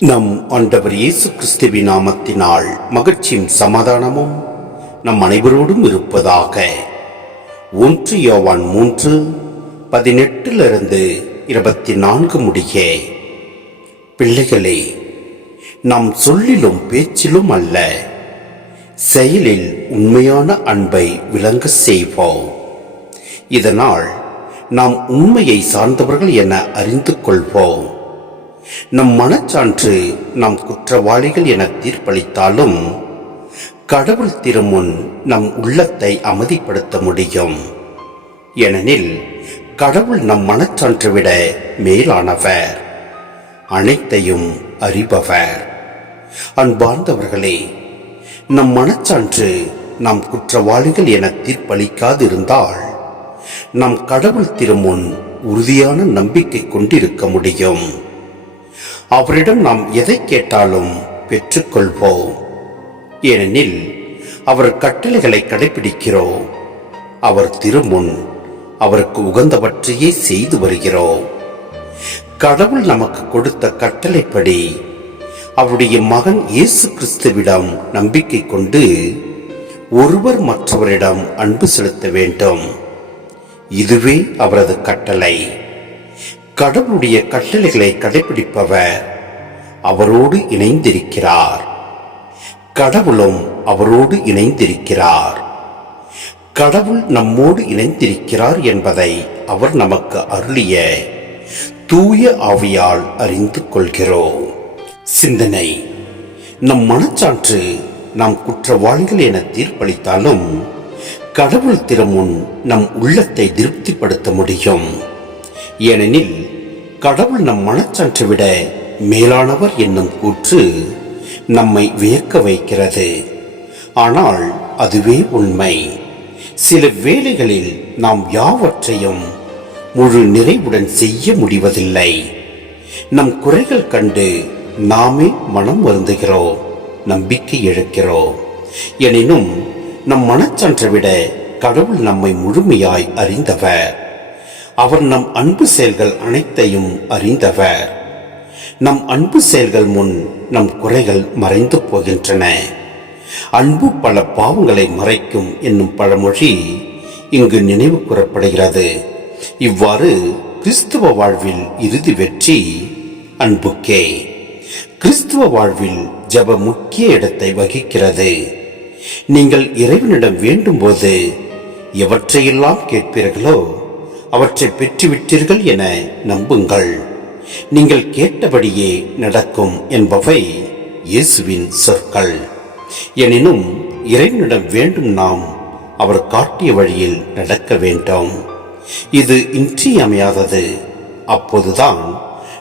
நம் ஆண்டவர் இயேசு கிறிஸ்துவின் நாமத்தினால் மகிழ்ச்சியும் சமாதானமும் நம் அனைவரோடும் இருப்பதாக. ஒன்று யோவான் மூன்று பதினெட்டிலிருந்து இருபத்தி நான்கு முடிய. பிள்ளைகளே நாம் சொல்லிலும் பேச்சிலும் அல்ல செயலில் உண்மையான அன்பை விளங்க செய்வோம். இதனால் நாம் உண்மையை சார்ந்தவர்கள் என அறிந்து கொள்வோம். நம் மனச்சான்று நாம் குற்றவாளிகள் என தீர்ப்பளித்தாலும் கடவுள் திருமுன் நம் உள்ளத்தை அமைதிப்படுத்த முடியும். ஏனெனில் கடவுள் நம் மனச்சான்று விட மேலானவர் அனைத்தையும் அறிபவர். அன்பார்ந்தவர்களே நம் மனச்சான்று நாம் குற்றவாளிகள் என தீர்ப்பளிக்காதிருந்தால் நம் கடவுள் திருமுன் உறுதியான நம்பிக்கை கொண்டிருக்க முடியும். அவரிடம் நாம் எதை கேட்டாலும் பெற்றுக்கொள்வோம். ஏனெனில் அவர் கட்டளைகளை கடைபிடிக்கிறோம். அவர் திருமுன் அவருக்கு உகந்தவற்றையே செய்து வருகிறோம். கடவுள் நமக்கு கொடுத்த கட்டளைப்படி அவருடைய மகன் இயேசு கிறிஸ்துவிடம் நம்பிக்கை கொண்டு ஒருவர் மற்றவரிடம் அன்பு செலுத்த வேண்டும். இதுவே அவரது கட்டளை. கடவுளுடைய கட்டளைகளை கடைபிடிப்பவர் அவரோடு இணைந்திருக்கிறார். கடவுளும் அவரோடு இணைந்திருக்கிறார். கடவுள் நம்மோடு இணைந்திருக்கிறார் என்பதை அவர் நமக்கு அருளிய தூய ஆவியால் அறிந்து கொள்கிறோம். சிந்தனை. நம் மனச்சான்று நாம் குற்றவாளிகள் என தீர்ப்பளித்தாலும் கடவுள் திருமுன் நம் உள்ளத்தை திருப்திப்படுத்த முடியும். ஏனெனில் கடவுள் நம் மனச்சன்று விட மேலானவர் என்னும் கூற்று நம்மை வியக்க வைக்கிறது. ஆனால் அதுவே உண்மை. சில வேளைகளில் நாம் யாவற்றையும் முழு நிறைவுடன் செய்ய முடிவதில்லை. நம் குறைகள் கண்டு நாமே மனம் வருந்துகிறோம் நம்பிக்கை இழக்கிறோம். எனினும் நம் மனச்சன்று விட கடவுள் நம்மை முழுமையாய் அறிந்தவர். அவர் நம் அன்பு செயல்கள் அனைத்தையும் அறிந்தவர். நம் அன்பு செயல்கள் முன் நம் குறைகள் மறைந்து போகின்றன. அன்பு பல பாவங்களை மறைக்கும் என்னும் பழமொழி இங்கு நினைவு கூறப்படுகிறது. இவ்வாறு கிறிஸ்துவ வாழ்வில் இறுதி வெற்றி அன்புக்கே. கிறிஸ்துவ வாழ்வில் ஜப முக்கிய இடத்தை வகிக்கிறது. நீங்கள் இறைவனிடம் வேண்டும் போது எவற்றையெல்லாம் கேட்பீர்களோ அவற்றை பெற்றுவிட்டீர்கள் என நம்புங்கள். நீங்கள் கேட்டபடியே நடக்கும் என்பவை இயேசுவின் சொற்கள். எனினும் இறைவனிடம் வேண்டும் நாம் அவர் காட்டிய வழியில் நடக்க வேண்டும். இது இன்றியமையாதது. அப்போதுதான்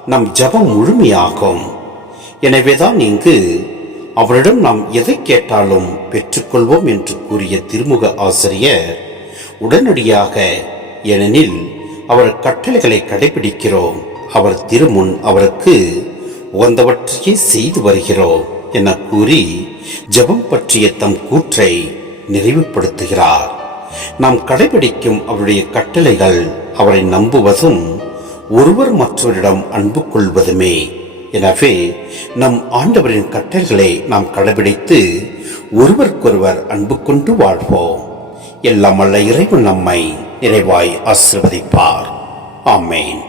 நம் ஜபம் முழுமையாகும். எனவேதான் இங்கு அவரிடம் நாம் எதை கேட்டாலும் பெற்றுக்கொள்வோம் என்று கூறிய திருமுக ஆசிரியர் உடனடியாக ஏனெனில் அவர் கட்டளைகளை கடைபிடிக்கிறோம். அவர் திருமுன் அவருக்கு உகந்தவற்றையே செய்து வருகிறோம் என கூறி ஜெபம் பற்றிய தம் கூற்றை நிறைவுபடுத்துகிறார். நாம் கடைபிடிக்கும் அவருடைய கட்டளைகள் அவரை நம்புவதும் ஒருவர் மற்றவரிடம் அன்பு கொள்வதுமே. எனவே நம் ஆண்டவரின் கட்டளைகளை நாம் கடைபிடித்து ஒருவருக்கொருவர் அன்பு கொண்டு வாழ்வோம். எல்லாம் அல்ல இறைவன் நம்மை நிறைவாய் ஆசிர்வதிப்பார். ஆமேன்.